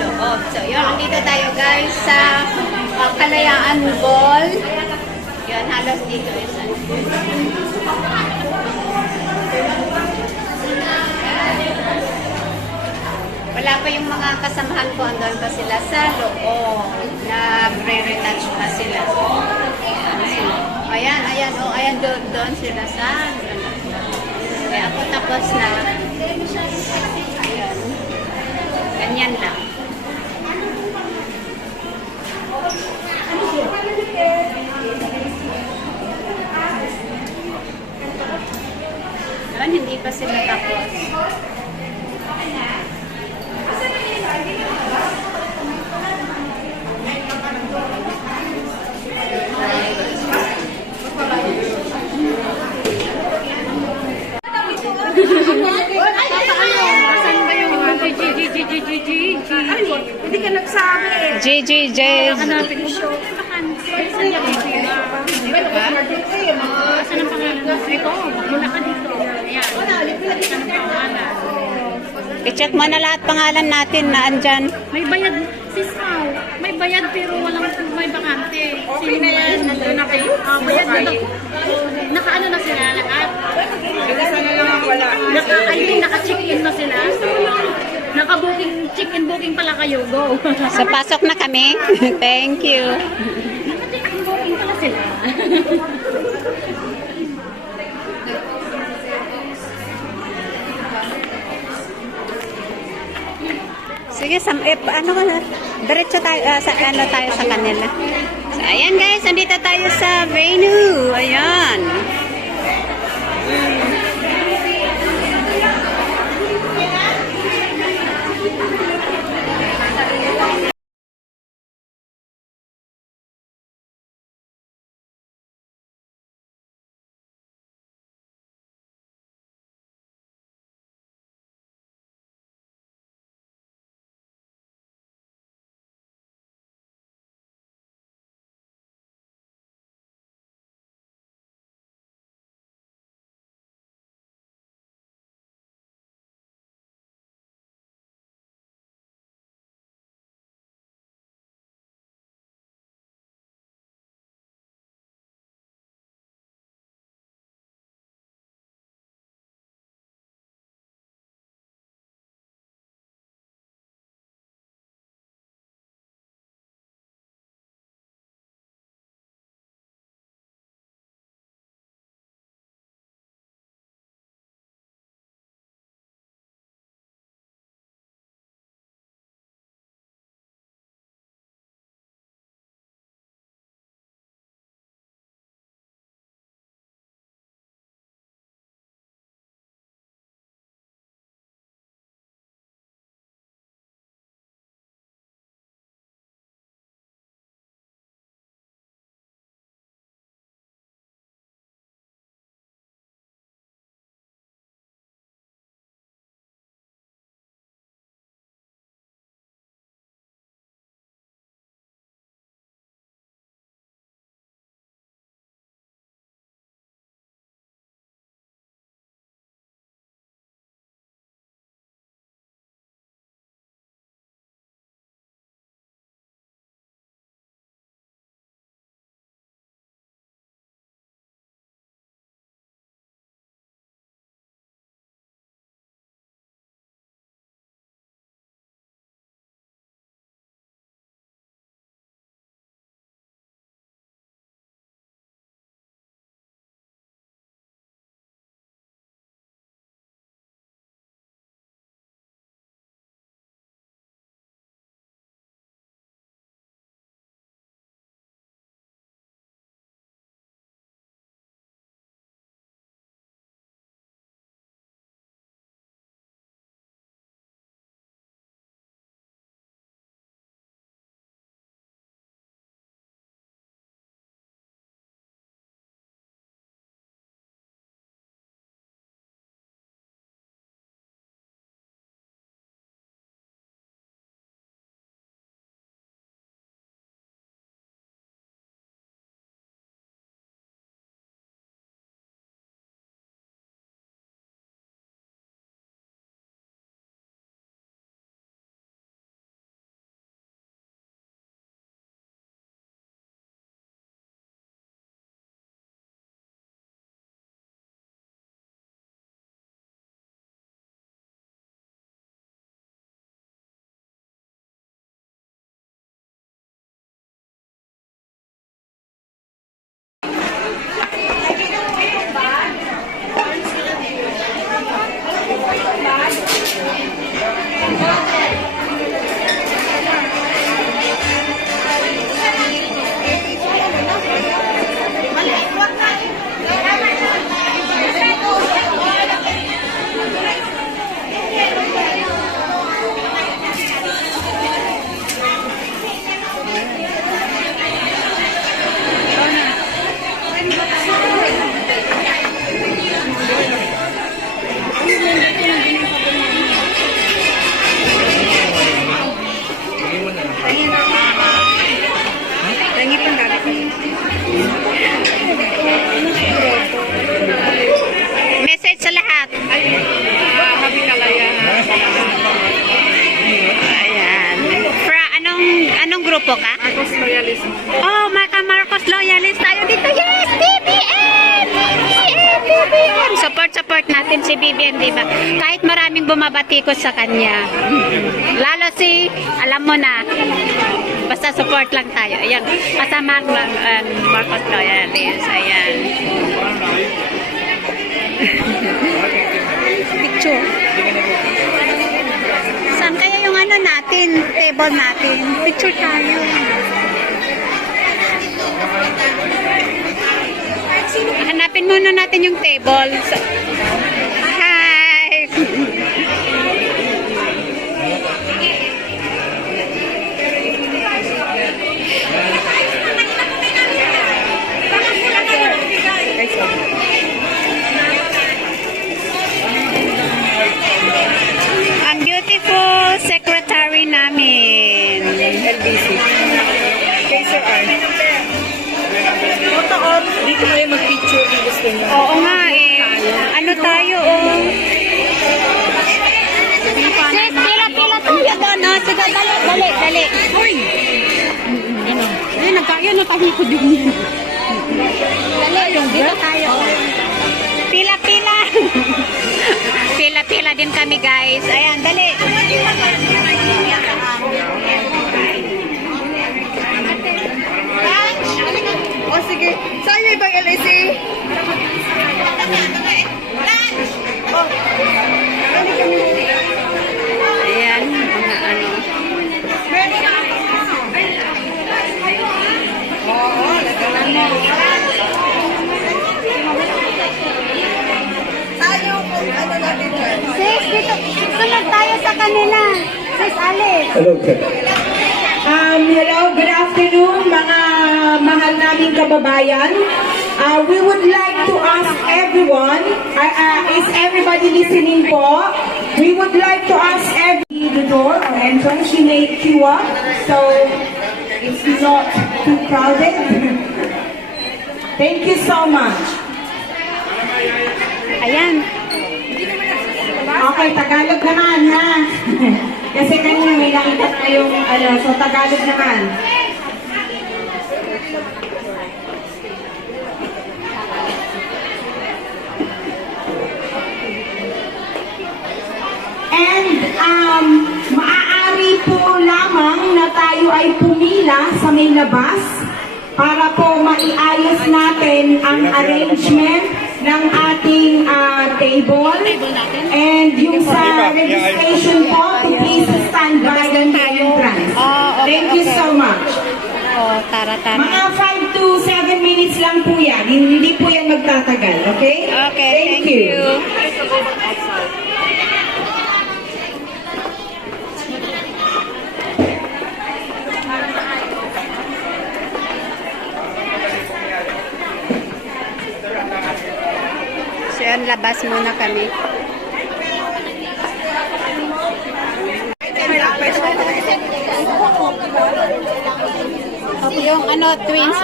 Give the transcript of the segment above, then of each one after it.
loob. So, yun, nandito tayo guys sa Kalayaan Mall. Yun, halos dito is wala pa yung mga kasamahan ko, andun pa sila sa loob. Nagre-retouch pa sila. Ayan, ayan, oh, ayan doon sila sa kaya ako tapos na. Ayan. Ganyan lang. Ayan, hindi pa sila tapos. Hindi ka nagsabi eh. JJJ. Hanapin mo siya. Saan niya bibira? Saan ang pangalan mo? Ito, mula ka dito. Ayan. Saan ang pangalan? I-check mo na lahat pangalan natin na andyan. May bayad. Sisaw. May bayad pero walang may bakante. Okay na yan. Nandun na kayo. Bayad na daw. Naka-ano na sila lahat? Isa na lang ang wala. Naka-check-in na sila. Naka-booking, check-in booking pala kayo. Go. So, pasok na kami. Thank you. Naka-check-in booking pala sila. Sige, ano ka na? Diretso tayo, tayo sa kanila. So, ayan guys, nandito tayo sa venue. Ayan. grupo ka? Marcos loyalist. Oh, Maka Marcos loyalist tayo dito. Yes! BBM! BBM! BBM! Support natin si BBM, di ba? Kahit maraming bumabatikos sa kanya. Lalo si, alam mo na, basta support lang tayo. Ayan, kasama lang Marcos loyalist. Ayan. Picture. Saan kaya yung ano natin, table natin? Picture tayo. Hanapin muna natin yung table. Hi! Ang beautiful secretary namin. LBC. Kay Sir R. Photo op. Dito kayo mag-picture kung gusto niyo. Oo nga eh. Ano tayo oh? Sis, pila-pila tayo doon no? Sige, dali. Uy! Ay, nagkaya na tayo ko din yan. Dali, dito tayo. Pila-pila. Pila-pila din kami guys. Ayan, dali. O sige. Saan yung ibang LAC? Ayan, mga ano. Sis, dito. Sunod tayo sa kanila. Sis, Alice. Hello, sir. Hello, good afternoon mga mahal naming kababayan. We would like to ask everyone, is everybody listening po? We would like to ask the door or entrance, she may queue up so it's not too crowded. Thank you so much. Ayan. Okay, Tagalog naman ha. Kasi kanina may nakita tayong so Tagalog naman. And maaari po lamang na tayo ay pumila sa may labas para po maiayos natin ang arrangement ng ating table. And yung sa registration po, to please stand by the entrance. Thank you so much. Oh, tara. Mga 5 to 7 minutes lang po yan. Hindi po yan magtatagal, okay? Okay, thank you. So, yan, labas muna kami. Yung ano, twins,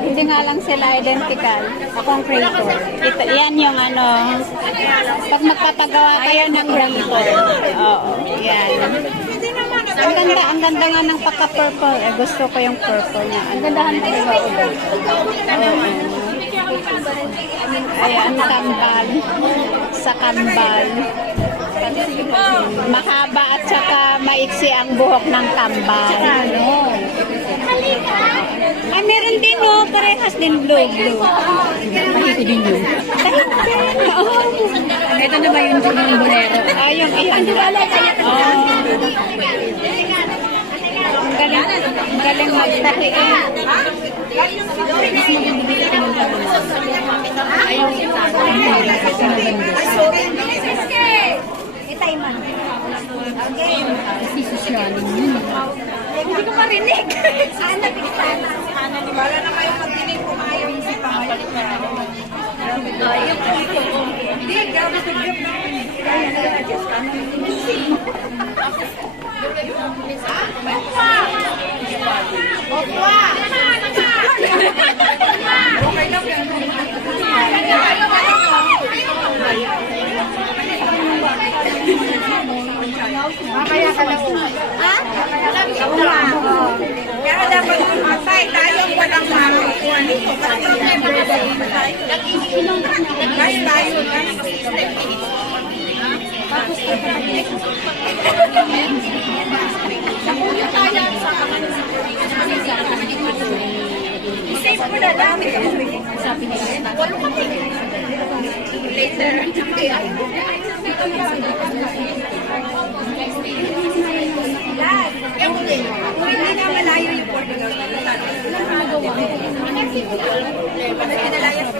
hindi nga lang sila identical. Akong creator. Ito, yan yung ano, pag magpapagawa kayo ng creator. Oo, yan. Ang ganda nga ng pagka-purple. Gusto ko yung purple niya. Ang gandahan ko yung ayan, kambal. Sa kambal. Mahaba at saka maiksi ang buhok ng kambal. Ay, meron din parehas din blue. Mahito din yun. Ito na ba yung bolero? Yung iyan. Ang galing magtahi. Hindi ko marinig. Wala na kayo magdinig kung ayaw yung si Pangalit na. Hindi, grabe sa grip na. Okay lang yan. Kaya ka lang. Ha? Guys, tayo. Save ko na lang. Sabi nila. Walo kami. Later. Hindi na malayo yung Portugal. Wala na magawa. Pinalayan